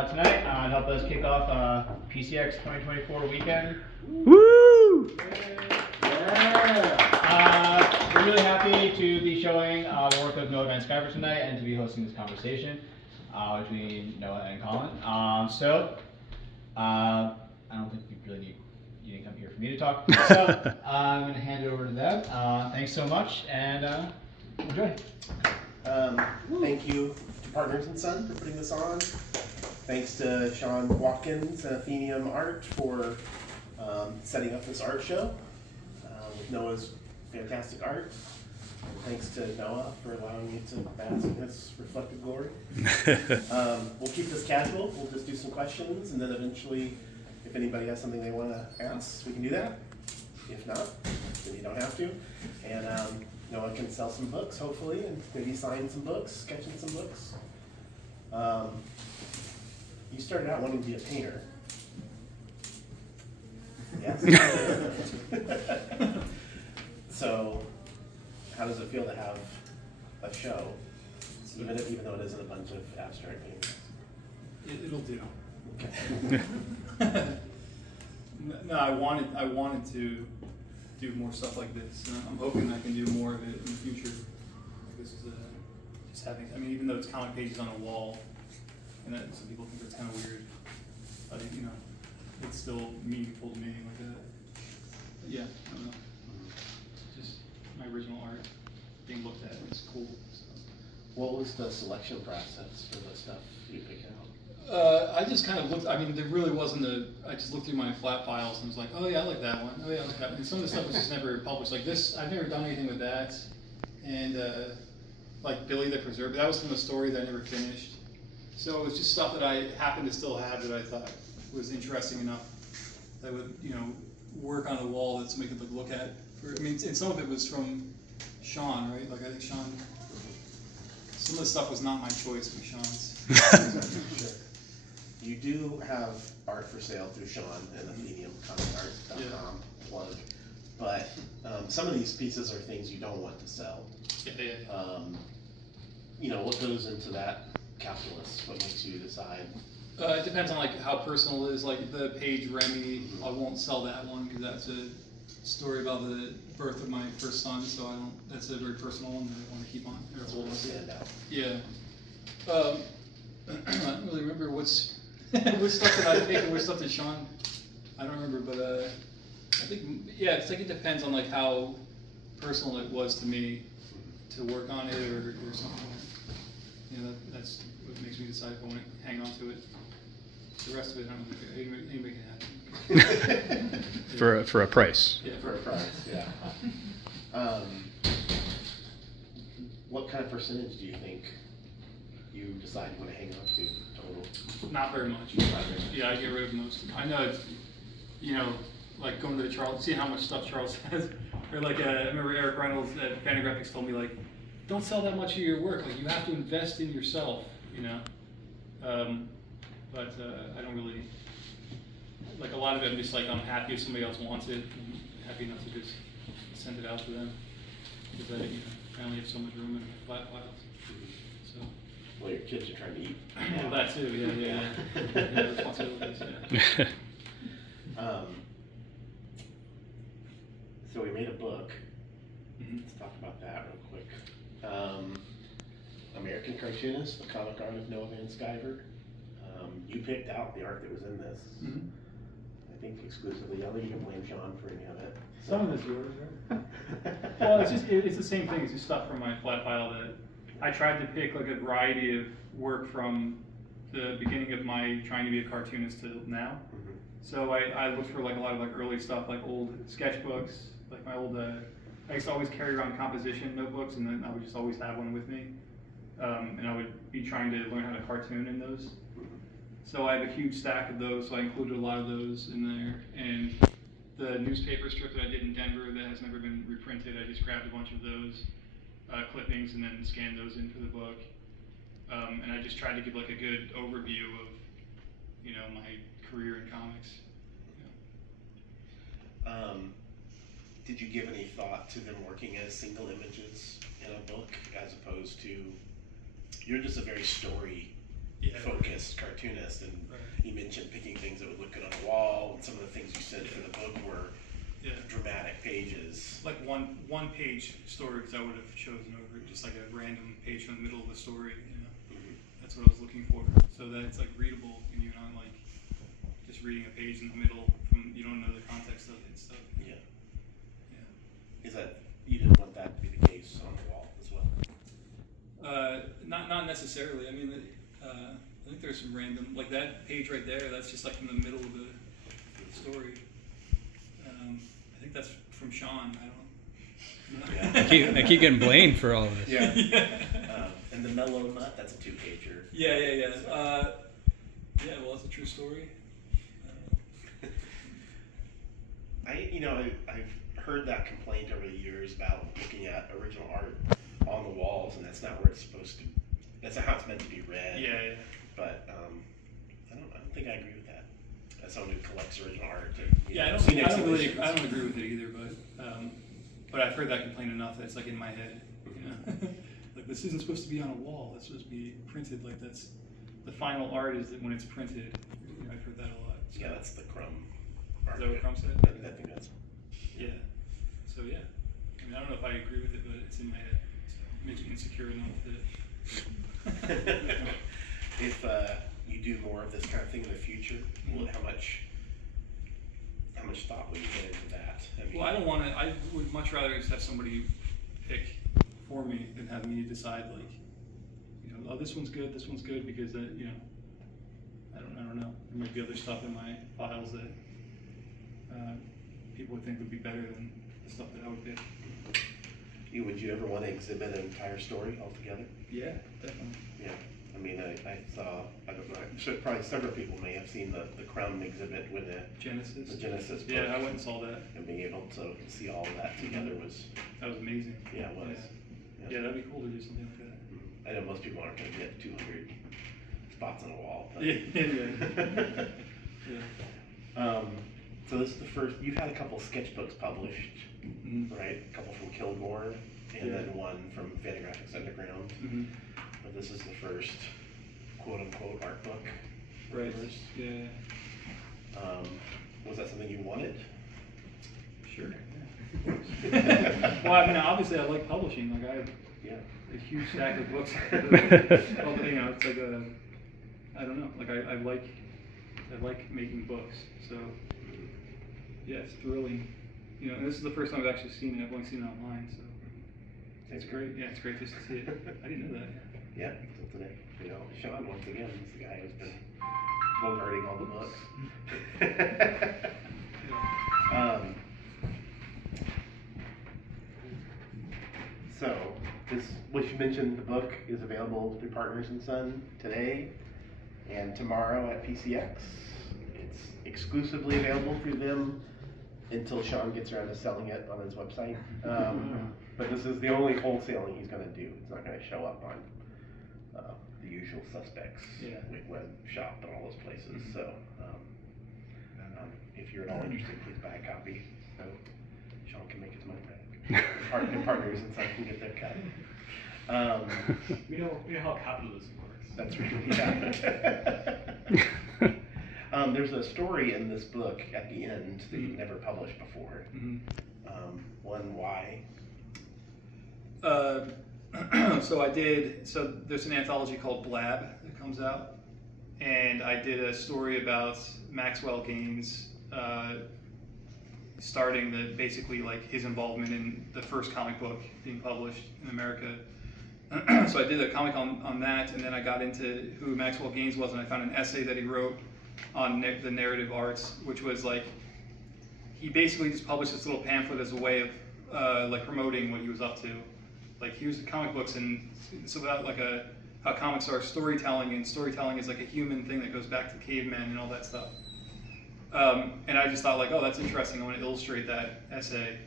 Tonight to help us kick off PCX 2024 weekend. Woo! Yeah. We're really happy to be showing the work of Noah Van Sciver tonight and to be hosting this conversation between Noah and Colin. I don't think you really need you didn't come here for me to talk. So I'm going to hand it over to them. Thanks so much and enjoy. Thank you to Partners and Son for putting this on. Thanks to Sean Watkins and Athenium Art for setting up this art show with Noah's fantastic art. And thanks to Noah for allowing me to bask in his reflective glory. We'll keep this casual. We'll just do some questions, and then eventually, if anybody has something they want to ask, we can do that. If not, then you don't have to. And Noah can sell some books, hopefully, and maybe sign some books, sketching some books. You started out wanting to be a painter. Yes. So, how does it feel to have a show, even though it isn't a bunch of abstract paintings? It'll do. Okay. No, I wanted to do more stuff like this. I'm hoping I can do more of it in the future. This is just having. I mean, even though it's comic pages on a wall, and that some people think it's kind of weird, but it's still meaningful to me. Like yeah, I don't know. Just my original art being looked at is cool. So. What was the selection process for the stuff you picked out? I just kind of looked. I mean, there really wasn't I just looked through my flat files and was like, oh yeah, I like that one. Oh yeah, I like that one. And some of the stuff was just never published. Like this, I've never done anything with that. And like Billy the Preserver, that was from a story that I never finished. So it was just stuff that I happened to still have that I thought was interesting enough that would, work on a wall that somebody could look at. I mean, and some of it was from Sean, right? Like I think Sean. Some of the stuff was not my choice, but Sean's. Sure. You do have art for sale through Sean and AtheniumComicArt.com plug, but some of these pieces are things you don't want to sell. Yeah. What goes into that calculus? What makes you decide? It depends on like how personal it is. Like the page Remy, I won't sell that one because that's a story about the birth of my first son. So I don't. That's a very personal one that I want to keep on. That's a little standout. Yeah. I don't really remember which stuff that I picked and which stuff that Sean. I don't remember, but I think it's like it depends on like how personal it was to me to work on it or something. That's what makes me decide if I want to hang on to it. The rest of it, I don't think anybody can have it. For a price. Yeah, for a price. Yeah. What kind of percentage do you think you decide you want to hang on to total? Not very much. Yeah, I get rid of most. I know it's, like going to Charles, seeing how much stuff Charles has. Or like, I remember Eric Reynolds at Fantagraphics told me like, don't sell that much of your work. Like you have to invest in yourself, But I don't really, like a lot of it I'm just like, I'm happy if somebody else wants it. I'm happy enough to just send it out to them. Because I only have so much room in my flat files. So. Well, your kids are trying to eat. Well, that too, yeah. Responsibilities, yeah. So we made a book. Let's talk about that real quick. American Cartoonist, the comic art of Noah Van Sciver. You picked out the art that was in this. I think exclusively. I don't think you can blame Sean for any of it. Some of it's yours, right? Well, it's the same thing. It's just stuff from my flat file that I tried to pick like a variety of work from the beginning of my trying to be a cartoonist till now. So I looked for like a lot of like early stuff, like old sketchbooks, like my old. I used to always carry around composition notebooks, and then I would just always have one with me, and I would be trying to learn how to cartoon in those. So I have a huge stack of those, so I included a lot of those in there. And the newspaper strip that I did in Denver that has never been reprinted, I just grabbed a bunch of those clippings and then scanned those in for the book. And I just tried to give like a good overview of, my career in comics. Did you give any thought to them working as single images in a book as opposed to, you're just a very story focused cartoonist, and you mentioned picking things that would look good on the wall, and some of the things you said for the book were dramatic pages. Like one page stories I would have chosen over just like a random page from the middle of the story. You know, that's what I was looking for, so that it's like readable and you're not like just reading a page in the middle from you don't know the context of it and stuff. Yeah. Yeah. Is that you didn't want that to be the case on the wall as well? Not necessarily. I mean, I think there's some random, like that page right there. That's just like in the middle of the story. I think that's from Sean. I don't. I keep getting blamed for all of this. Yeah. And the mellow nut. That's a 2-pager. Yeah. Well, that's a true story. I've heard that complaint over the years about looking at original art on the walls, and that's not where it's supposed to. That's not how it's meant to be read. Yeah. But I don't think I agree with that. As someone who collects original art, I don't agree with it either. But I've heard that complaint enough that it's like in my head. You know? Like this isn't supposed to be on a wall. It's supposed to be printed. Like that's the final art is that when it's printed. You know, I've heard that a lot. So. Yeah, that's the Crumb. Is that what Crumb said? I think that's. Yeah. So yeah. I mean, I don't know if I agree with it, but it's in my head. So it makes me insecure enough that. If you do more of this kind of thing in the future, how much thought would you get into that? I mean, well, I don't want to. I would much rather just have somebody pick for me than have me decide, like, you know, oh, this one's good, because you know, I don't know. There might be other stuff in my files that people would think would be better than the stuff that I would pick. Would you ever want to exhibit an entire story altogether? Yeah, definitely. Yeah. I mean, I saw, I don't know, I'm sure probably several people may have seen the Crown exhibit with the Genesis book. Yeah, I went and saw that. And being able to see all of that together was... That was amazing. Yeah, it was. Yeah, that'd be cool to do something like that. I know most people aren't going to get 200 spots on a wall. But... Yeah. So this is the first, you've had a couple sketchbooks published, right? A couple from Kilgore, and then one from Fantagraphics Underground. But this is the first quote-unquote art book. Right. Yeah. Was that something you wanted? Sure. Yeah. Well, I mean, obviously, I like publishing. Like, I have a huge stack of books. You know, it's like I don't know. Like, I like making books. So, yeah, it's thrilling. You know, and this is the first time I've actually seen it. I've only seen it online, so it's great. Yeah, it's great just to see it. I didn't know that. Yeah, until today. You know, Sean, once again, is the guy who's been bogarting all the books. So, what you mentioned, the book is available through Partners and Son today and tomorrow at PCX. It's exclusively available through them until Sean gets around to selling it on his website. But this is the only wholesaling he's going to do. It's not going to show up on the usual suspects, Web Shop and all those places. So if you're at all interested, please buy a copy so Sean can make his money back. Partners and Son can get their cut. We know how capitalism works. That's right. There's a story in this book at the end that you've never published before. One, why? So there's an anthology called Blab that comes out, and I did a story about Maxwell Gaines starting basically like his involvement in the first comic book being published in America. So I did a comic on that, and then I got into who Maxwell Gaines was, and I found an essay that he wrote on the narrative arts, which was like, he basically just published this little pamphlet as a way of like promoting what he was up to. Like, here's the comic books, and it's about like how comics are storytelling, and storytelling is like a human thing that goes back to cavemen and all that stuff. And I just thought like, oh, that's interesting. I want to illustrate that essay,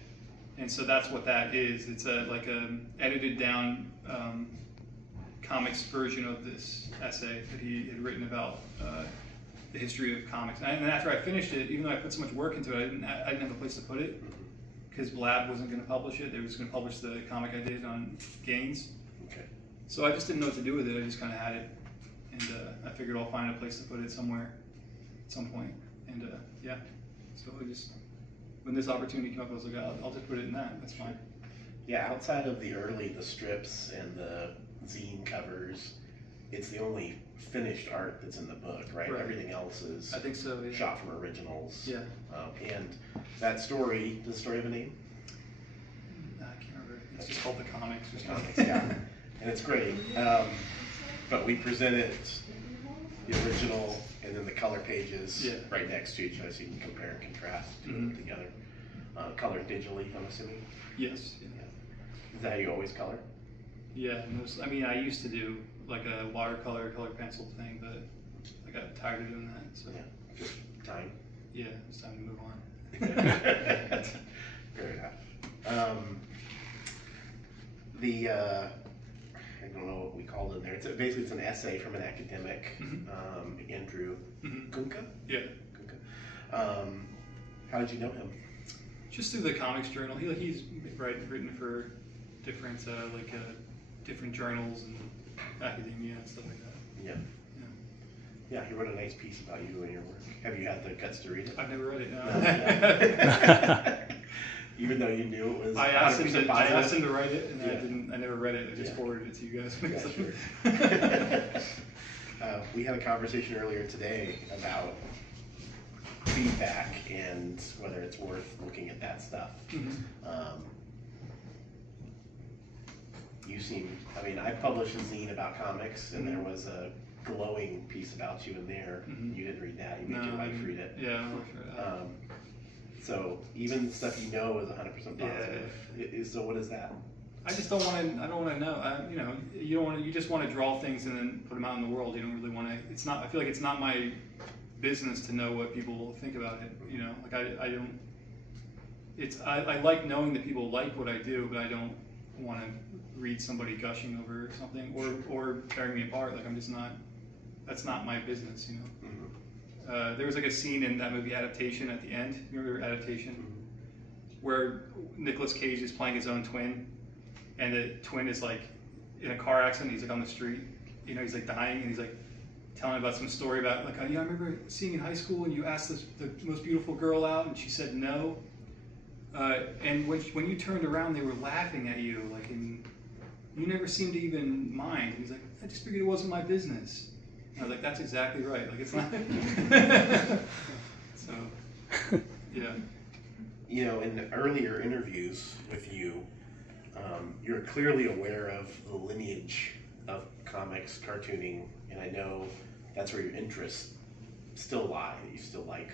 and so that's what that is. It's like a edited down comics version of this essay that he had written about the history of comics. And after I finished it, even though I put so much work into it, I didn't have a place to put it, because Blab wasn't going to publish it. They were just going to publish the comic I did on Gaines. Okay. So I just didn't know what to do with it. I just kind of had it, and I figured I'll find a place to put it somewhere at some point. And yeah, so I just, when this opportunity came up, I was like, I'll just put it in that. That's fine. Yeah, outside of the strips and the zine covers, it's the only finished art that's in the book, right? Everything else is, I think so, yeah, shot from originals. Yeah. And that story, does the story have a name? I can't remember. It's just called The Comics or something. Comics, yeah. And it's great. But we presented the original and then the color pages right next to each other so you can compare and contrast them together. Colored digitally, I'm assuming? Yes. Yeah. Is that how you always color? Yeah, I mean, I used to do like a watercolor, color pencil thing, but I got tired of doing that. So yeah, just time. Yeah, it's time to move on. Fair enough. I don't know what we called it there. Basically it's an essay from an academic, Andrew Gunka. Yeah. Gunka. How did you know him? Just through the Comics Journal. He's written for different different journals and academia and stuff like that. Yeah. Yeah, he wrote a nice piece about you and your work. Have you had the guts to read it? I've never read it, no. Even though you knew it was I asked him to write it, and I never read it. I just forwarded it to you guys. Yeah, sure. We had a conversation earlier today about feedback and whether it's worth looking at that stuff. You seem, I mean, I published a zine about comics, and there was a glowing piece about you in there. You didn't read that. You made your wife read it. Yeah, I'll look for that. So even stuff you know is 100% positive. Yeah. So what is that? I just don't want to. I don't want to know. You know, you don't want to. You just want to draw things and then put them out in the world. You don't really want to. It's not. I feel like it's not my business to know what people think about it. You know, like I don't. It's. I like knowing that people like what I do, but I don't want to read somebody gushing over something or tearing me apart. Like I'm just not. That's not my business. You know. There was like a scene in that movie Adaptation at the end. You remember Adaptation? Where Nicolas Cage is playing his own twin, and the twin is like in a car accident. He's like on the street, you know, he's like dying, and he's like telling about some story about like, yeah, I remember seeing in high school, and you asked the most beautiful girl out, and she said no. And when you turned around, they were laughing at you, like, and you never seemed to even mind. And he's like, I just figured it wasn't my business. And I was like, that's exactly right. Like, it's not. So, yeah. You know, in earlier interviews with you, you're clearly aware of the lineage of comics, cartooning, and I know that's where your interests still lie. That you still like,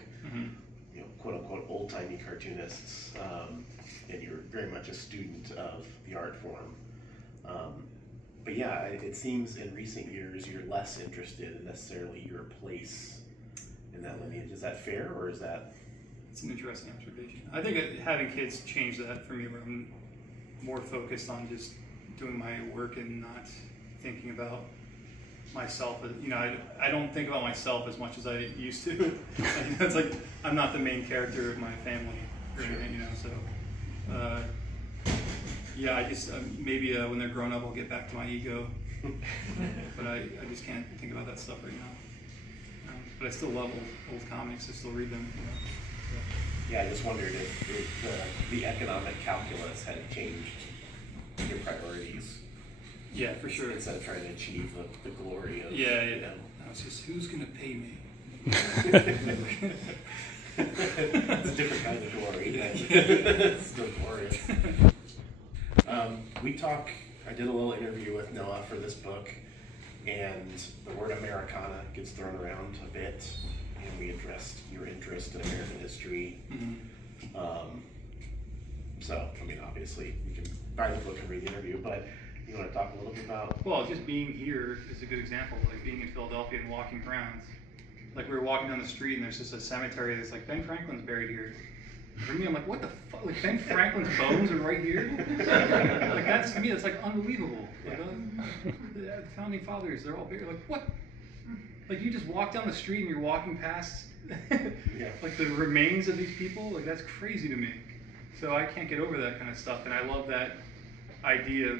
you know, quote unquote old-timey cartoonists, and you're very much a student of the art form. But yeah, it seems in recent years you're less interested in necessarily your place in that lineage. Is that fair, or is that? It's an interesting observation. I think having kids changed that for me, where I'm more focused on just doing my work and not thinking about myself. You know, I don't think about myself as much as I used to. It's like I'm not the main character of my family or anything, you know. So. Yeah, I just, maybe when they're grown up, I'll get back to my ego. But I just can't think about that stuff right now. But I still love old comics. I still read them. You know, so. Yeah, I just wondered if the economic calculus had changed your priorities. Yeah, for sure. Instead of trying to achieve the glory of. Yeah. You know. I was just, who's going to pay me? It's a different kind of glory. It's still glorious. I did a little interview with Noah for this book, and the word Americana gets thrown around a bit, and we addressed your interest in American history. So, I mean, obviously, you can buy the book and read the interview, but you want to talk a little bit about? Well, just being here is a good example, like being in Philadelphia and walking around. Like we were walking down the street, and there's just a cemetery that's like, Ben Franklin's buried here. For me, I'm like, what the fuck? Like, Ben Franklin's bones are right here? Like, that's, to me, that's like unbelievable. Like, the founding fathers, they're all buried. Like, what? Like, you just walk down the street and you're walking past, like, the remains of these people? Like, that's crazy to me. So I can't get over that kind of stuff, and I love that idea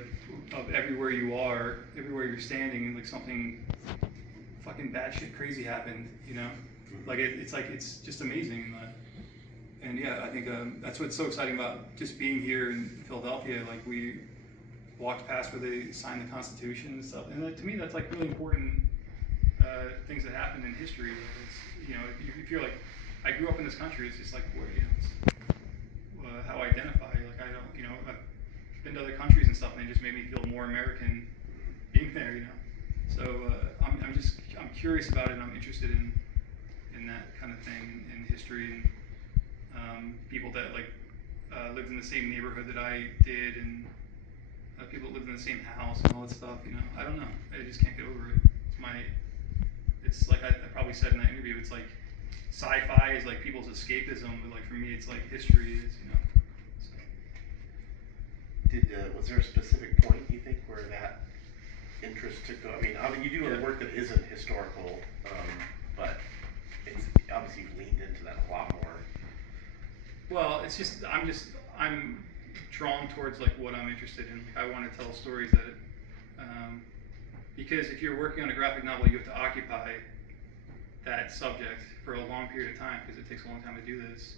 of everywhere you are, everywhere you're standing, like something fucking batshit crazy happened, you know? Like it's just amazing. And yeah, I think that's what's so exciting about just being here in Philadelphia. Like we walked past where they signed the Constitution and stuff, and to me that's like really important things that happened in history. It's, you know, if you're like, I grew up in this country, it's just like, you know, it's, how I identify. Like I don't, you know, I've been to other countries and stuff, and they just made me feel more American being there, you know. So I'm curious about it, and I'm interested in that kind of thing, in history, and people that like lived in the same neighborhood that I did, and people that lived in the same house and all that stuff. You know, I don't know. I just can't get over it. It's like I probably said in that interview. It's like sci-fi is like people's escapism, but like for me, it's like history is. You know. So. Was there a specific point you think where that interest took? I mean, you do work that isn't historical, but it's obviously you've leaned into that a lot more. Well, it's just I'm drawn towards like what I'm interested in. Like, I want to tell stories that, because if you're working on a graphic novel, you have to occupy that subject for a long period of time because it takes a long time to do this.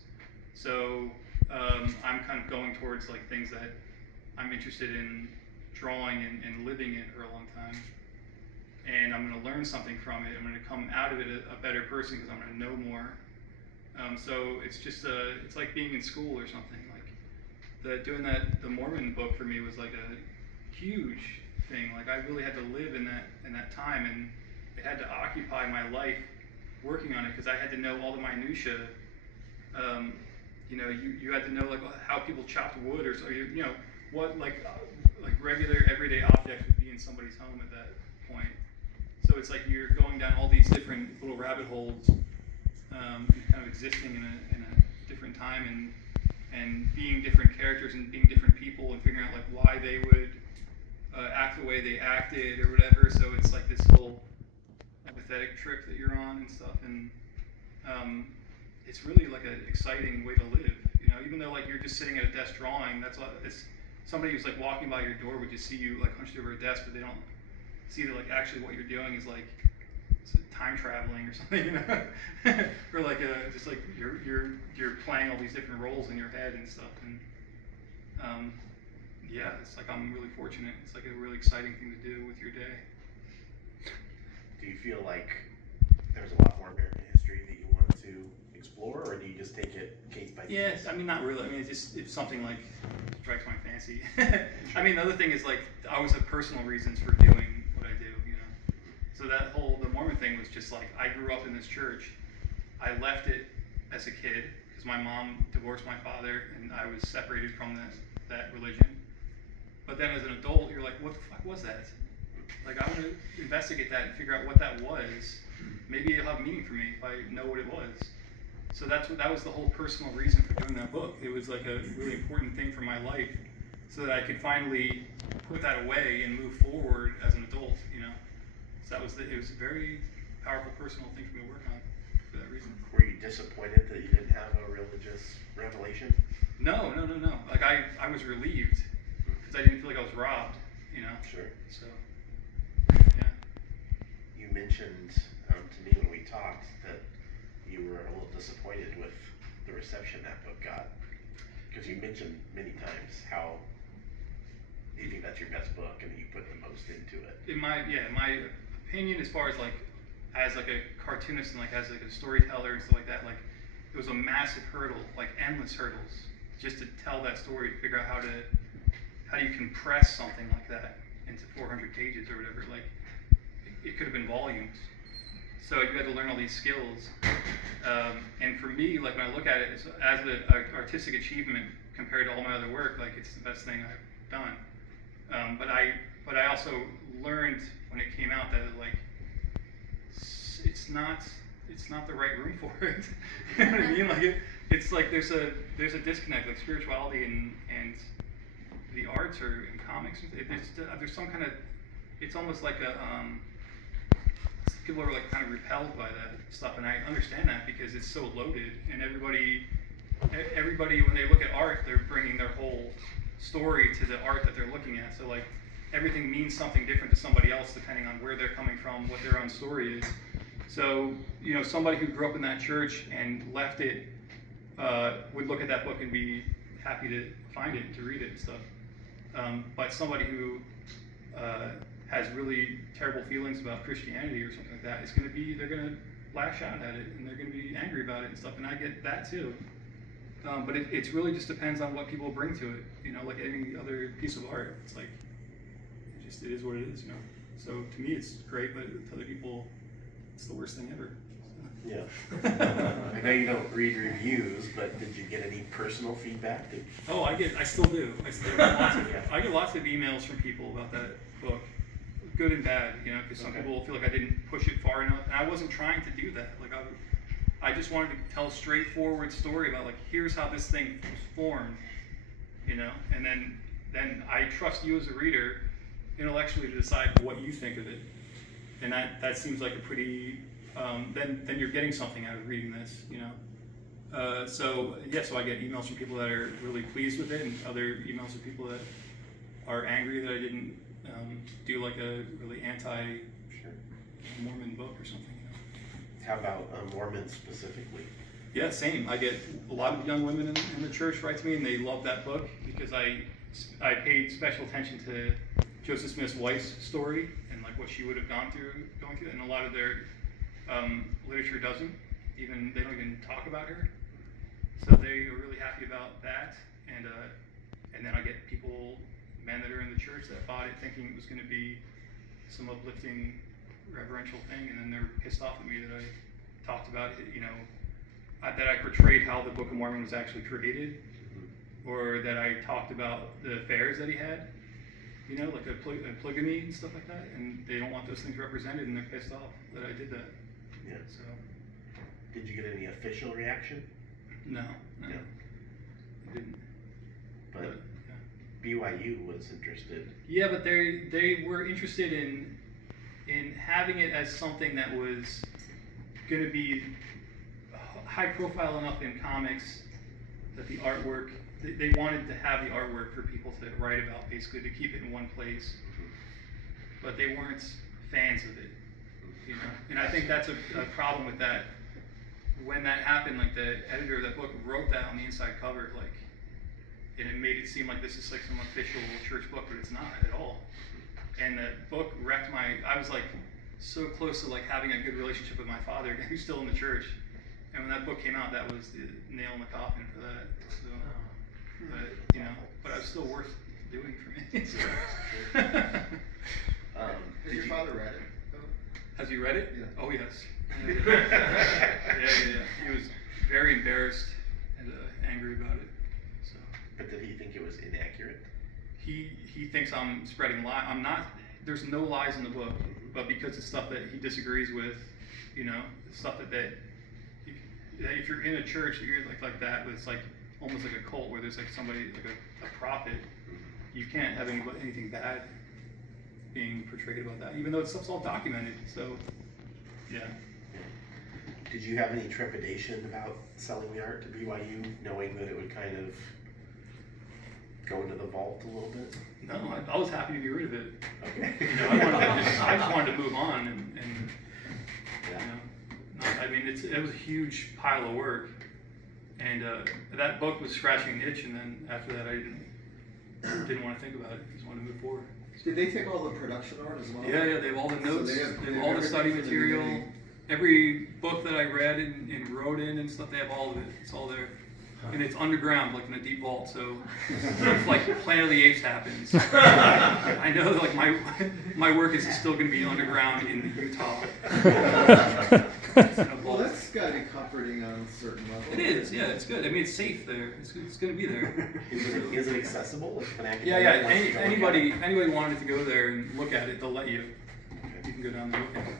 So I'm kind of going towards like things that I'm interested in drawing and living in for a long time, and I'm going to learn something from it. I'm going to come out of it a better person because I'm going to know more. So it's just it's like being in school or something. Like doing the Mormon book for me was like a huge thing. Like I really had to live in that time, and it had to occupy my life working on it because I had to know all the minutia. You know, you had to know like how people chopped wood, or so you know what like regular everyday objects would be in somebody's home at that point. So it's like you're going down all these different little rabbit holes, and kind of existing in a different time and being different characters and being different people and figuring out like why they would act the way they acted or whatever. So it's like this whole empathetic trip that you're on and stuff, and it's really like an exciting way to live. You know, even though like you're just sitting at a desk drawing, it's somebody who's like walking by your door would just see you like hunched over a desk, but they don't see that like actually what you're doing is like time traveling or something, you know, or like just like you're playing all these different roles in your head and stuff, and yeah, it's like I'm really fortunate. It's like a really exciting thing to do with your day. Do you feel like there's a lot more American history that you want to explore, or do you just take it case by case? Yes, I mean not really. I mean it's something like strikes my fancy. I mean the other thing is like I always have personal reasons for doing what I do, you know. So the Mormon thing was just like I grew up in this church. I left it as a kid because my mom divorced my father and I was separated from that religion. But then as an adult, you're like, what the fuck was that? Like I want to investigate that and figure out what that was. Maybe it'll have meaning for me if I know what it was. So that was the whole personal reason for doing that book. It was like a really important thing for my life, so that I could finally put that away and move forward as an adult. You know, so it was a very powerful personal thing for me to work on for that reason. Were you disappointed that you didn't have a religious revelation? No. Like I was relieved because I didn't feel like I was robbed. You know. Sure. So yeah. You mentioned to me when we talked that you were a little disappointed with the reception that book got, because you mentioned many times how you think that's your best book and that you put the most into it. In my opinion, as far as like as like a cartoonist and like as like a storyteller and stuff like that, like it was a massive hurdle, like endless hurdles, just to tell that story, to figure out how do you compress something like that into 400 pages or whatever. Like it could have been volumes. So you had to learn all these skills, and for me, like when I look at it as an artistic achievement compared to all my other work, like it's the best thing I've done. But I also learned when it came out that like it's not the right room for it. You know what I mean? Like it's like there's a disconnect, like spirituality and the arts or in comics. There's some kind of, it's almost like a people are like kind of repelled by that stuff, and I understand that because it's so loaded, and everybody when they look at art, they're bringing their whole story to the art that they're looking at. So like everything means something different to somebody else depending on where they're coming from, what their own story is. So, you know, somebody who grew up in that church and left it would look at that book and be happy to find it, to read it and stuff. But somebody who has really terrible feelings about Christianity or something like that, they're going to lash out at it and they're going to be angry about it and stuff. And I get that too. But it really just depends on what people bring to it. You know, like any other piece of art. It's like, it is what it is, you know. So to me, it's great, but to other people, it's the worst thing ever. Yeah. I know you don't read reviews, but did you get any personal feedback? Oh, I still do. I get lots of emails from people about that book, good and bad, you know, because some people feel like I didn't push it far enough, and I wasn't trying to do that. Like I just wanted to tell a straightforward story about, like, here's how this thing was formed, you know, and then I trust you as a reader intellectually to decide what you think of it, and that seems like a pretty then you're getting something out of reading this, you know. So I get emails from people that are really pleased with it, and other emails from people that are angry that I didn't do like a really anti-Mormon book or something. You know? How about Mormons specifically? Yeah, same. I get a lot of young women in the church write to me, and they love that book because I paid special attention to Joseph Smith's wife's story and like what she would have going through, and a lot of their literature doesn't. They don't even talk about her. So they are really happy about that, and then I get men that are in the church that bought it thinking it was going to be some uplifting, reverential thing, and then they're pissed off at me that I talked about it, you know, that I portrayed how the Book of Mormon was actually created, or that I talked about the affairs that he had, you know, like a polygamy and stuff like that, and they don't want those things represented, and they're pissed off that I did that. Yeah. So. Did you get any official reaction? No. Yeah. I didn't. But BYU was interested. Yeah, but they were interested in having it as something that was going to be high profile enough in comics that the artwork, they wanted to have the artwork for people to write about, basically, to keep it in one place. But they weren't fans of it, you know. And I think that's a problem with that. When that happened, like, the editor of that book wrote that on the inside cover, like, and it made it seem like this is like some official church book, but it's not at all. And the book wrecked I was like so close to like having a good relationship with my father, who's still in the church. And when that book came out, that was the nail in the coffin for that. So, but you know, but it was still worth doing for me. Has your father read it? Has he read it? Yeah. Oh yes. Yeah. He was very embarrassed and angry about it. So. But did he think it was inaccurate? He thinks I'm spreading lies. I'm not. There's no lies in the book, but because it's stuff that he disagrees with, you know, stuff that if you're in a church that you're like that, it's like almost like a cult where there's like somebody like a prophet. You can't have anything bad being portrayed about that, even though it's stuff's all documented. So, yeah. Did you have any trepidation about selling the art to BYU, knowing that it would kind of go into the vault a little bit? No, I was happy to get rid of it. Okay. You know, I just wanted to move on, and yeah. You know, I mean, it was a huge pile of work, and that book was scratching an itch, and then after that, I didn't want to think about it. I just wanted to move forward. Did they take all the production art as well? Yeah, they have all the notes, So they have all the study material, every book that I read and wrote in and stuff. They have all of it. It's all there. And it's underground, like in a deep vault, so if like Planet of the Apes happens, I know that like my work is still going to be underground in Utah. Well, that's got to be comforting on a certain level. It is, yeah, it's good. I mean, it's safe there. It's going to be there. Is it accessible? Like an academic Yeah. wants to go Anybody wanted to go there and look at it, they'll let you. You can go down there. Look at it.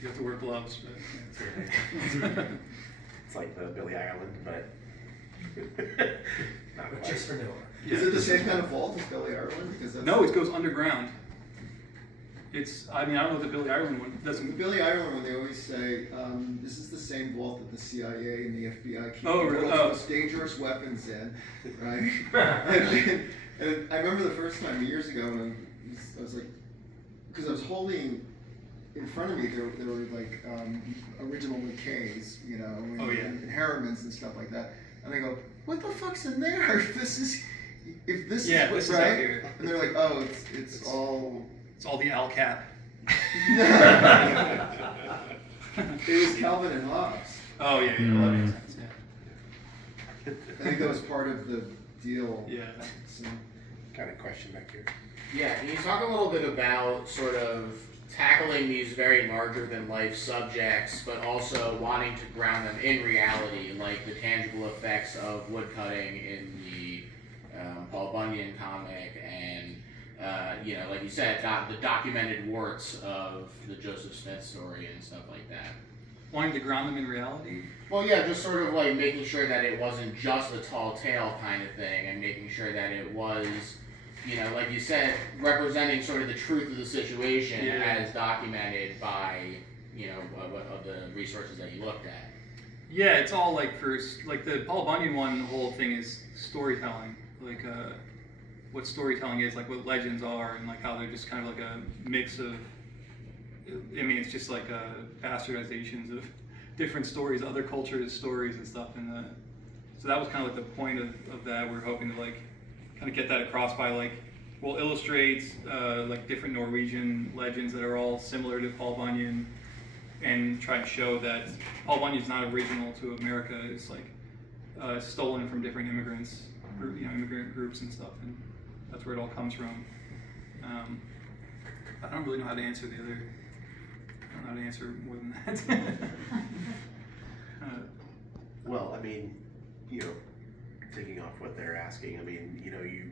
You have to wear gloves, but yeah, it's like the Billy Island, but. But just for Noah. Yeah. Is it the same kind of vault as Billy Ireland? Because that's no, it goes underground. I don't know the Billy Ireland one The doesn't. Billy Ireland one, they always say, this is the same vault that the CIA and the FBI keep Oh, the really? world's most dangerous weapons in, right? and I remember the first time years ago when I was like, because I was holding in front of me, there were like original McKays, you know, and Harrimans and stuff like that. And I go, what the fuck's in there? If this is what's right, out here. And they're like, oh, it's all the Alcat. It was Calvin and Hobbes. Oh yeah, that makes sense. Yeah. I think that was part of the deal. Yeah. So. Kind of question back here. Yeah, can you talk a little bit about sort of tackling these very larger than life subjects, but also wanting to ground them in reality, like the tangible effects of woodcutting in the Paul Bunyan comic, and you know, like you said, the documented warts of the Joseph Smith story and stuff like that. Wanting to ground them in reality? Well, yeah, just sort of like making sure that it wasn't just a tall tale kind of thing, and making sure that it was, you know, like you said, representing sort of the truth of the situation as documented by, you know, of the resources that you looked at. Yeah, it's all like like the Paul Bunyan one, the whole thing is storytelling. Like what storytelling is, like what legends are, and like how they're just kind of like a mix of, I mean, it's just like bastardizations of different stories, other cultures' stories and stuff. And so that was kind of like the point of that. We're hoping to like kind of get that across by like, we'll illustrate like different Norwegian legends that are all similar to Paul Bunyan, and try and show that Paul Bunyan's not original to America. It's like stolen from different immigrants, you know, immigrant groups and stuff, and that's where it all comes from. I don't really know how to answer the other. I don't know how to answer more than that. Well, I mean, you know, taking off what they're asking, I mean, you know, you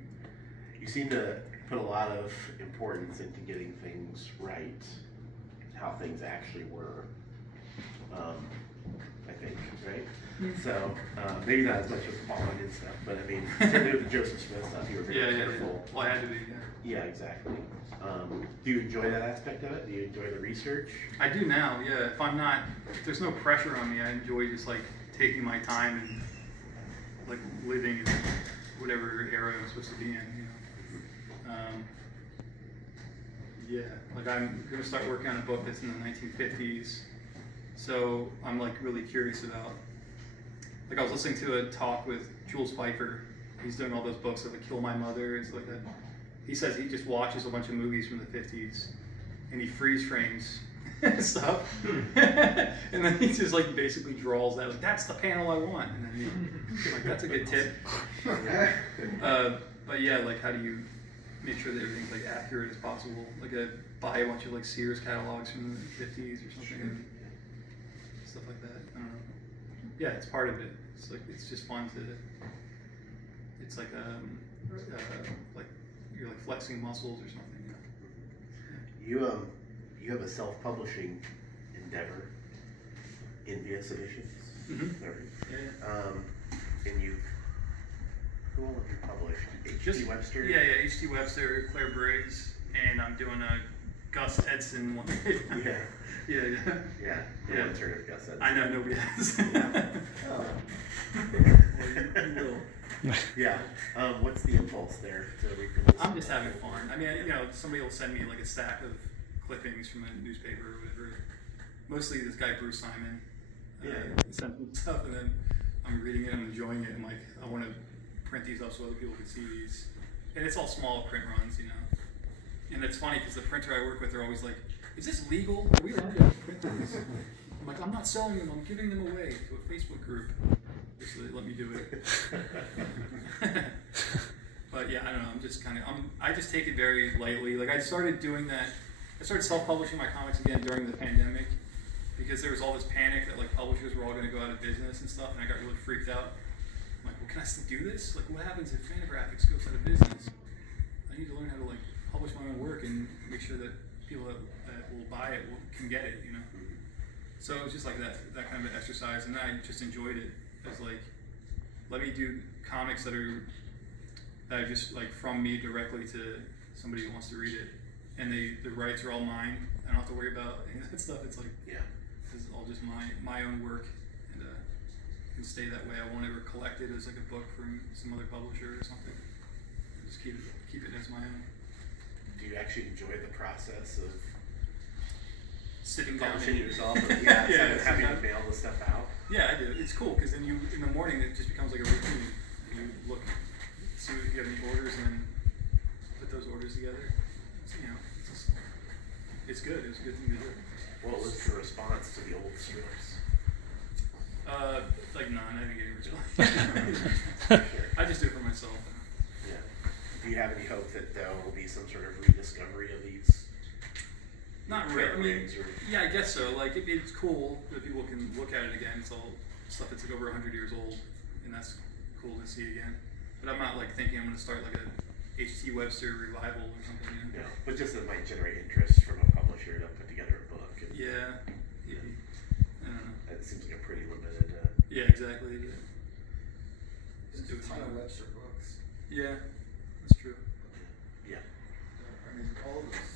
seem to put a lot of importance into getting things right, how things actually were, I think, right? So, maybe not as much as the Paul Bunyan stuff, but I mean, certainly with the Joseph Smith stuff, you were very careful. Well, I had to be, Yeah, exactly. Do you enjoy that aspect of it? Do you enjoy the research? I do now, yeah. If there's no pressure on me, I enjoy just like taking my time and like living in whatever era I'm supposed to be in, you know. Yeah, like I'm gonna start working on a book that's in the 1950s, so I'm like really curious about, like I was listening to a talk with Jules Pfeiffer. He's doing all those books of like Kill My Mother and stuff like that. He says he just watches a bunch of movies from the 50s and he freeze frames stuff, and then he just like basically draws that, like that's the panel I want, and then he's like, that's a good tip. But yeah, like how do you make sure that everything's like accurate as possible? Like buy a bunch of like Sears catalogs from the 50s or something, and stuff like that. I don't know. Yeah, it's part of it. It's like it's just fun to. It's like like you're like flexing muscles or something. You have a self-publishing endeavor, Envious Editions. Mm-hmm. Yeah. And who all have you published? H.T. Webster? Yeah, H.T. Webster, Claire Briggs, and I'm doing a Gus Edson one. Yeah. No one's heard of Gus Edson. I know, nobody has. You will. Yeah. What's the impulse there to reproduce? I'm just having fun. I mean, you know, somebody will send me like a stack of clippings from a newspaper or whatever. Mostly this guy Bruce Simon. Sent me stuff, and then I'm reading it, I'm enjoying it, and like I want to print these up so other people can see these. And it's all small print runs, you know. And it's funny because the printer I work with are always like, "Is this legal? Are we allowed to print these?" I'm like, "I'm not selling them. I'm giving them away to a Facebook group." Just so they let me do it. But yeah, I don't know. I'm just kind of. I just take it very lightly. Like I started doing that. I started self-publishing my comics again during the pandemic because there was all this panic that like publishers were all going to go out of business and stuff, and I got really freaked out. I'm like, well, can I still do this? Like, what happens if Fantagraphics goes out of business? I need to learn how to like publish my own work and make sure that people that will buy it can get it, you know. So it was just like that kind of an exercise, and I just enjoyed it. It was like, let me do comics that are just like from me directly to somebody who wants to read it, and the rights are all mine. I don't have to worry about any of that stuff. It's like, this is all just my own work, and it can stay that way. I won't ever collect it as like a book from some other publisher or something. Just keep it as my own. do you actually enjoy the process of sitting down publishing and it yourself? Yeah, yeah, having to mail the stuff out. Yeah, I do. It's cool because then you, in the morning, it just becomes like a routine. You look, see if you have any orders, and then put those orders together. So, you know, it's good. It's a good thing to do. What was the response to the old stores? Like none. I didn't get any response. I just do it for myself. Yeah. Do you have any hope that there will be some sort of rediscovery of these? Not really. I mean, yeah, I guess so. Like, it's cool that people can look at it again. It's all stuff that's like over 100 years old, and that's cool to see again. But I'm not like thinking I'm going to start like a H.T. Webster revival or something. You know? No, but just it might generate interest from a publisher to put together a book. And, yeah. I don't know. That seems like a pretty limited. Yeah, exactly. Yeah. There's a ton of Webster books. Yeah, that's true. Yeah. I mean, all of those.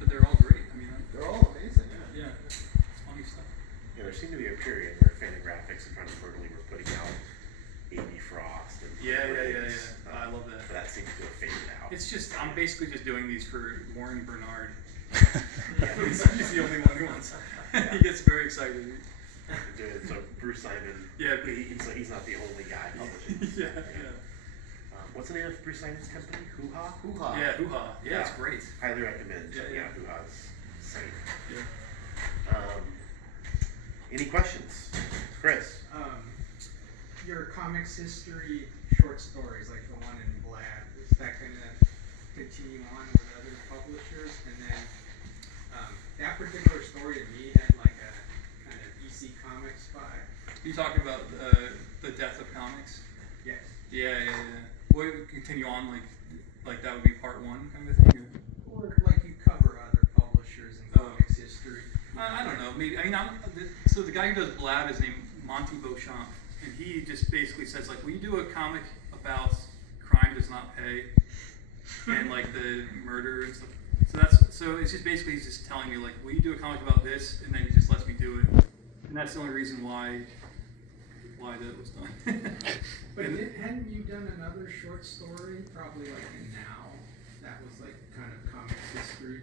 But they're all great. I mean, They're all amazing, yeah. Yeah, it's funny stuff. Yeah, there seemed to be a period where Fantagraphics and Front of Quarterly were putting out A.B. Frost. And Yeah. I love that. But that seems to have faded out. It's just, I'm basically just doing these for Warren Bernard. Yeah. He's the only one who wants. He gets very excited. So Bruce Simon. Yeah. He's not the only guy publishing. Yeah. What's the name of Bruce Simon's company? Hoo-Ha? Hoo-Ha. Yeah, Hoo-Ha. Yeah, it's great. Highly recommend checking Yeah. out Hoo-Ha's site. Yeah. Any questions? Chris? Your comics history short stories, like the one in Blad, is that going to continue on with other publishers? And then that particular story to me had like a kind of EC Comics vibe. You talking about the death of comics? Yes. Yeah. Would it continue on like that would be part one kind of thing? Or like you cover other publishers in comics history. I don't know. Maybe. I mean, so the guy who does Blab is named Monty Beauchamp, and he just basically says like, will you do a comic about crime does not pay, and like the murder and stuff. So it's just basically he's just telling me like, will you do a comic about this, and then he just lets me do it, and that's the only reason why that was done. But hadn't you done another short story, probably like in Now, that was like kind of comics history?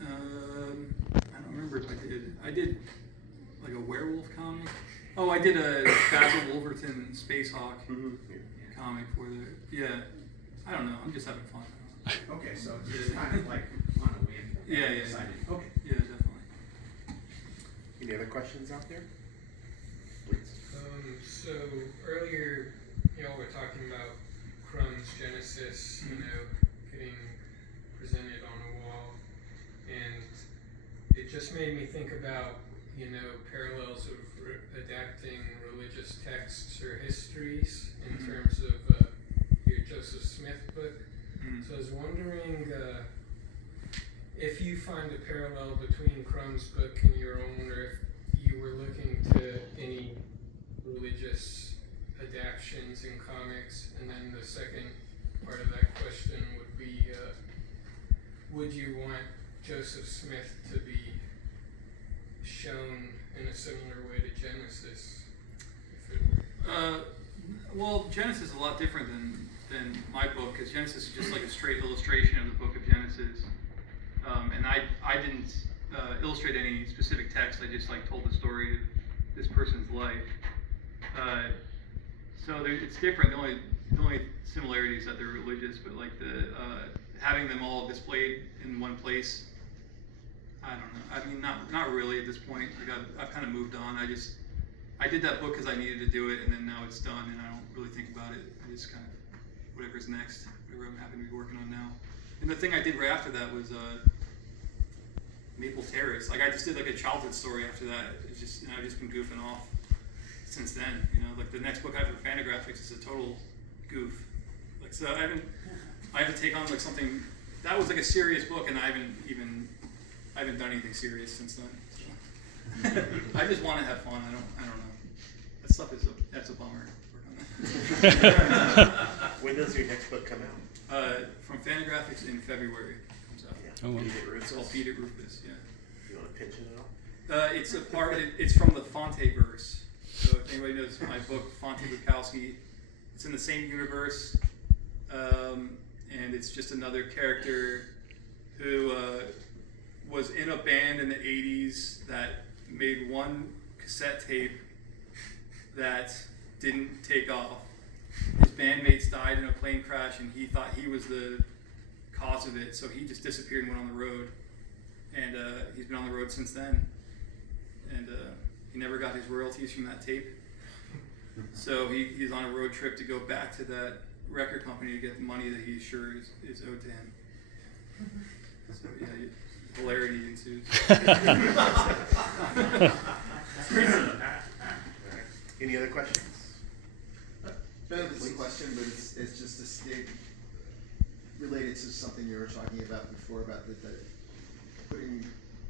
I don't remember if I did. I did like a werewolf comic. Oh, I did a Basil Wolverton Space Hawk comic for the. Yeah, I don't know. I'm just having fun. Okay, so it's kind of like on a whim. Yeah. Exciting. Okay. Yeah, definitely. Any other questions out there? Please. So earlier, y'all were talking about Crumb's Genesis, getting presented on a wall, and it just made me think about, parallels of adapting religious texts or histories in terms of your Joseph Smith book. So I was wondering if you find a parallel between Crumb's book and your own, or if you were looking to any religious adaptions in comics. And then the second part of that question would be, would you want Joseph Smith to be shown in a similar way to Genesis? Well, Genesis is a lot different than my book, because Genesis is just like a straight illustration of the book of Genesis. And I didn't illustrate any specific text. I just like told the story of this person's life. So it's different. The only similarity is that they're religious, but like having them all displayed in one place, I don't know. I mean, not really at this point. Like I've kind of moved on. I did that book because I needed to do it, and then now it's done, and I don't really think about it. I just kind of whatever's next, whatever I'm happy to be working on now. And the thing I did right after that was Maple Terrace. Like I just did like a childhood story after that. It's just I've just been goofing off since then. Like the next book I have for Fantagraphics is a total goof. Like so I have to take on like something that was like a serious book, and I haven't done anything serious since then. So. I just want to have fun. I don't know. That stuff that's a bummer. When does your next book come out? From Fantagraphics in February. It comes out. Yeah. Oh, wow. It's called Feed It Rufus. Yeah. Do you want to pitch it at all? It's a part. It's from the Fonteverse. So if anybody knows my book, Fonte Bukowski, it's in the same universe. and it's just another character who was in a band in the 80s that made one cassette tape that didn't take off. His bandmates died in a plane crash, and he thought he was the cause of it, so he just disappeared and went on the road. And he's been on the road since then. And he never got his royalties from that tape. So he's on a road trip to go back to that record company to get the money that he's sure is owed to him. So yeah, hilarity ensues. Any other questions? It's a question, but it's just a state related to something you were talking about before about the putting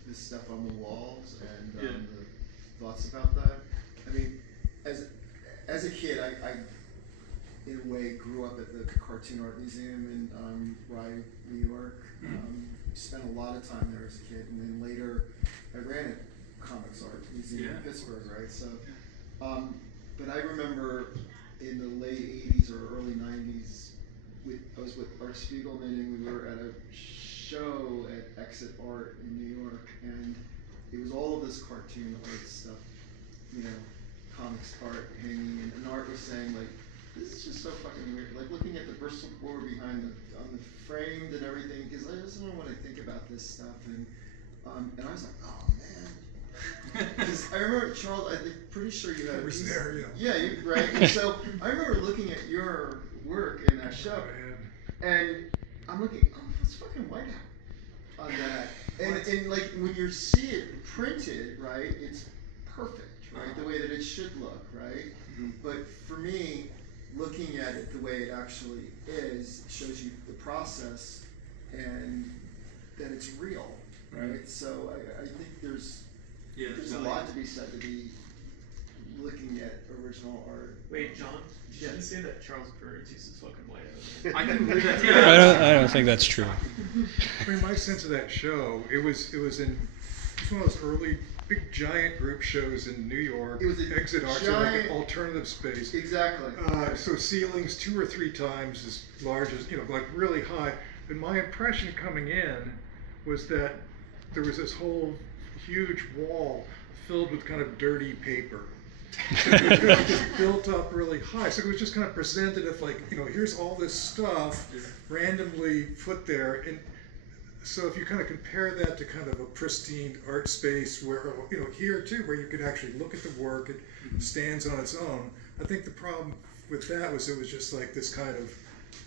this stuff on the walls and the thoughts about that. I mean, as a kid, I in a way grew up at the Cartoon Art Museum in Rye, New York. Spent a lot of time there as a kid, and then later I ran a comics art museum in Pittsburgh, right? So, but I remember in the late 80s or early 90s, I was with Art Spiegelman, and we were at a show at Exit Art in New York, and it was all of this cartoon art stuff, you know, comics art hanging, and Art was saying, like, this is just so fucking weird. Like, looking at the Bristol board behind on the framed and everything, because I just don't want to think about this stuff, and I was like, oh man. Because I remember, Charles, I'm pretty sure you had a piece. Yeah, right. And so I remember looking at your work in that show, and I'm looking, oh, that's fucking Whiteout on that. And like when you see it printed, right, it's perfect, right, the way that it should look, right? But for me, looking at it the way it actually is shows you the process and that it's real, right? So I think there's a lot to be said to be looking at original art. Wait, John, did you say that Charles Burns uses fucking Whiteout? I can believe that. I don't think that's true. I mean, my sense of that show, it was one of those early big giant group shows in New York. It was an Exit Art, so like an alternative space. Exactly. So ceilings 2 or 3 times as large as, like really high. And my impression coming in was that there was this whole huge wall filled with kind of dirty paper. So it was kind of just built up really high. So it was just kind of presented as like, here's all this stuff randomly put there. And so if you kind of compare that to kind of a pristine art space where, here too, where you could actually look at the work, it stands on its own. I think the problem with that was it was just like this kind of...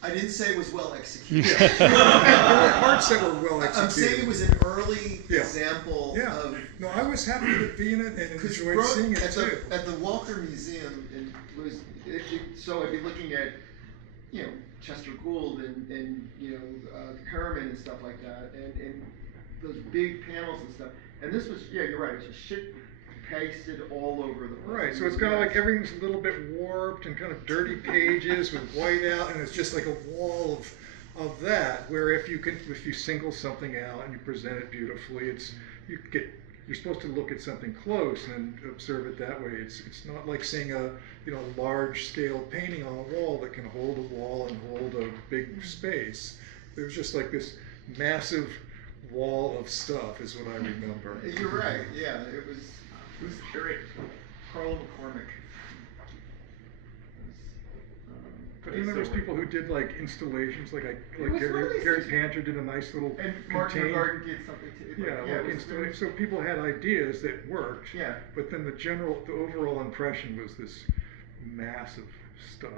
I didn't say it was well executed. There were parts that were well executed. I'm saying it was an early example of... No, I was happy to be in it and enjoyed seeing it too. At the Walker Museum, so I'd be looking at, Chester Gould and Harriman and stuff like that, and those big panels and stuff. And this was, you're right, it's just shit pasted all over the place. Right, so it's kind of like everything's a little bit warped and kind of dirty pages with white out, and it's just like a wall of that. Where if you single something out and you present it beautifully, you're supposed to look at something close and observe it that way. It's not like seeing a large scale painting on a wall that can hold a wall and hold a big space. It was just like this massive wall of stuff is what I remember. You're right, yeah. It was curator? Carl McCormick. But then there was people who did like installations, like Gary Panter did a nice little Martin Garden did something too. So people had ideas that worked. Yeah. But then the overall impression was this massive stuff.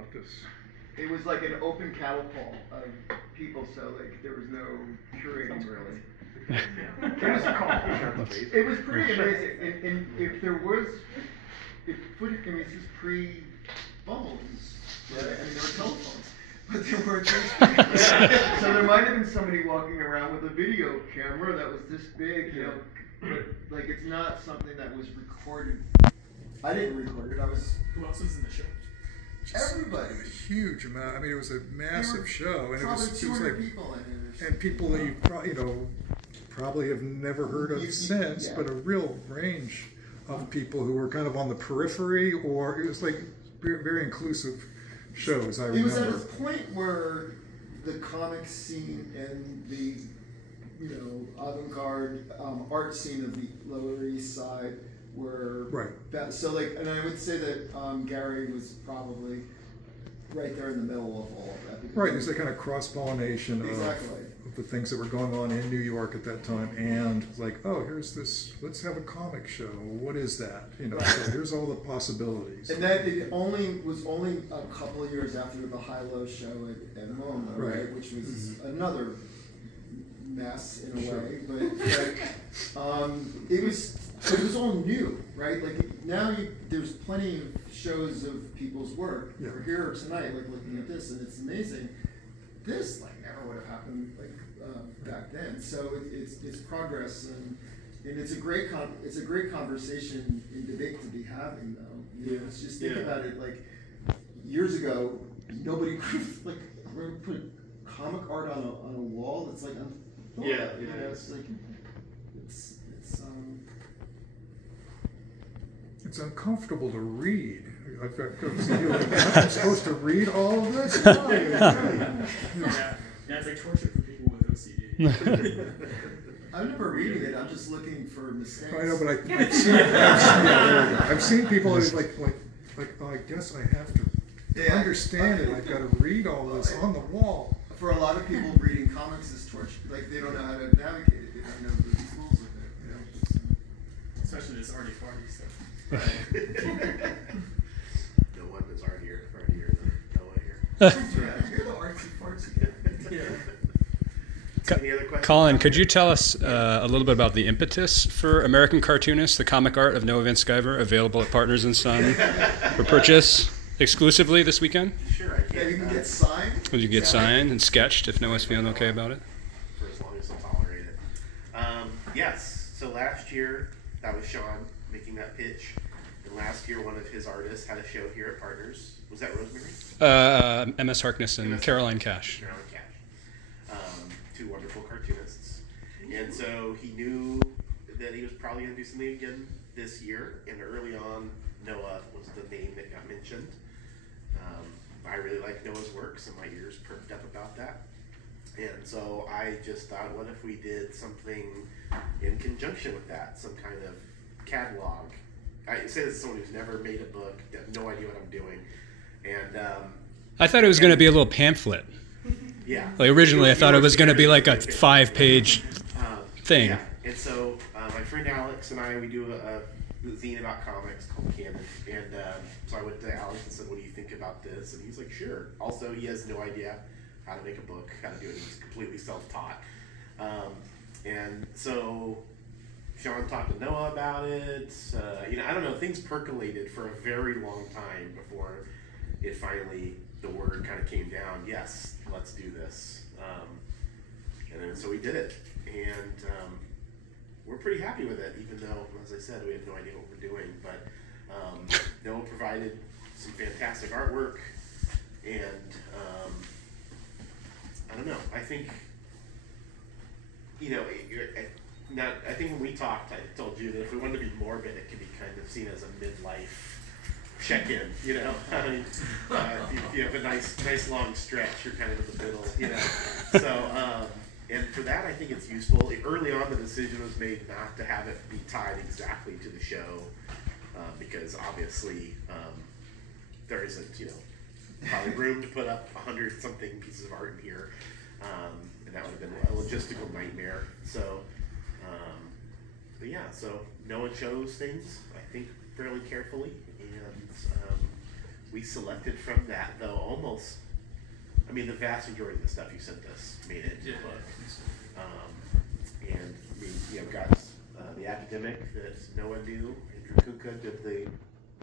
It was like an open catapult of people, so like there was no curating really. It was pretty amazing. And if there was, this is pre-phones. Right? I mean, there were telephones, but there weren't these. So there might have been somebody walking around with a video camera that was this big, but like it's not something that was recorded. I didn't record it. Who else was in the show? Everybody. A huge amount. I mean, it was a massive show, and it was 200 people in it. And people that you probably have never heard of since, but a real range of people who were kind of on the periphery, or it was like very inclusive shows. I remember. It was at a point where the comic scene and the avant-garde art scene of the Lower East Side were so like, and I would say that Gary was probably right there in the middle of all of that. Right, it's a kind of cross-pollination of the things that were going on in New York at that time, and like, oh, here's this, let's have a comic show. What is that? So here's all the possibilities. And that was only a couple of years after the High-Low show at MoMA, right? Which was another mess in a way, but it was all new, right? Like now there's plenty of shows of people's work. We're here tonight, like looking at this, and it's amazing. This never would have happened back then. So it's progress, and it's a great conversation and debate to be having, though. It's just think about it. Like years ago, nobody could put comic art on a wall. It's like it's like it's uncomfortable to read. I'm supposed to read all of this? Yeah, it's like torture for people with OCD. I'm never reading it. I'm just looking for mistakes. I know, but I've seen people like, oh, I guess I have to understand it. I've got to read all this on the wall. For a lot of people, reading comics is torture. Like they don't know how to navigate it. They don't know the tools of it. Especially this arty farty stuff. No one is artier than Noah here. You're the artsy fartsy guy. Any other questions? Colin, could you tell us a little bit about the impetus for American Cartoonist, the comic art of Noah Van Sciver, available at Partners & Son for purchase exclusively this weekend? Sure, I can. Yeah, you can get signed. Will you get signed and sketched if Noah's feeling okay about it? For as long as he'll tolerate it. Yes, so last year, that was Sean making that pitch. And last year, one of his artists had a show here at Partners. Was that Rosemary? M.S. Harkness and Caroline Cash. Caroline Cash. Two wonderful cartoonists. And so he knew that he was probably going to do something again this year. And early on, Noah was the name that got mentioned. I really like Noah's work, so my ears perked up about that. And so I just thought, what if we did something in conjunction with that, some kind of catalog. I say this as someone who's never made a book, have no idea what I'm doing. And I thought it was going to be a little pamphlet. Yeah. Like originally, I thought it was going to be like a 5-page thing. Yeah. And so my friend Alex and I, we do a zine about comics called Canon. And so I went to Alex and said, what do you think about this? And he's like, sure. Also, he has no idea how to make a book, how to do it. He's completely self-taught. And so Sean talked to Noah about it. I don't know, things percolated for a very long time before it finally, the word kind of came down, yes, let's do this. And then so we did it. And we're pretty happy with it, even though, as I said, we have no idea what we're doing. But Noah provided some fantastic artwork. And I don't know, I think, I think when we talked, I told you that if we wanted to be morbid, it could be kind of seen as a midlife check-in, I mean, if you have a nice long stretch, you're kind of in the middle, So, and for that, I think it's useful. Early on, the decision was made not to have it be tied exactly to the show, because obviously there isn't, probably room to put up 100-something pieces of art in here, and that would have been a logistical nightmare. So, but yeah, so Noah chose things, I think, fairly carefully, and we selected from that, though almost, the vast majority of the stuff you sent us made it into the book. And we got the academic that Noah knew. Andrew Kuka did the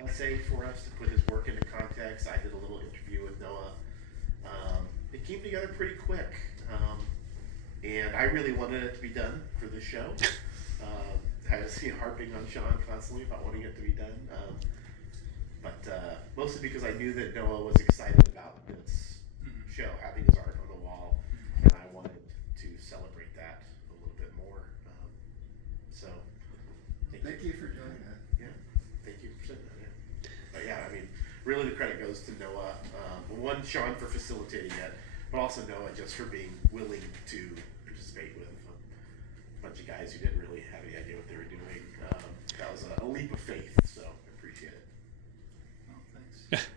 essay for us to put his work into context. I did a little interview with Noah. It came together pretty quick, and I really wanted it to be done for this show. I was harping on Sean constantly about wanting it to be done, but mostly because I knew that Noah was excited about this show, having his art on the wall, and I wanted to celebrate that a little bit more. So, thank you for doing that. Yeah, thank you for saying that. Yeah, but yeah, really the credit goes to Noah. One, Sean for facilitating it, but also Noah just for being willing to participate with a bunch of guys who didn't really have any idea what they were doing. That was a leap of faith, so I appreciate it. Oh, thanks.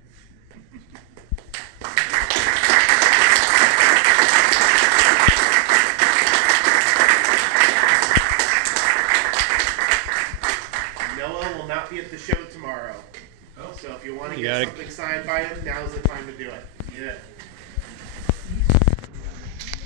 Noah will not be at the show tomorrow. Oh. So if you want to You get gotta- something signed by him, now's the time to do it. Yeah.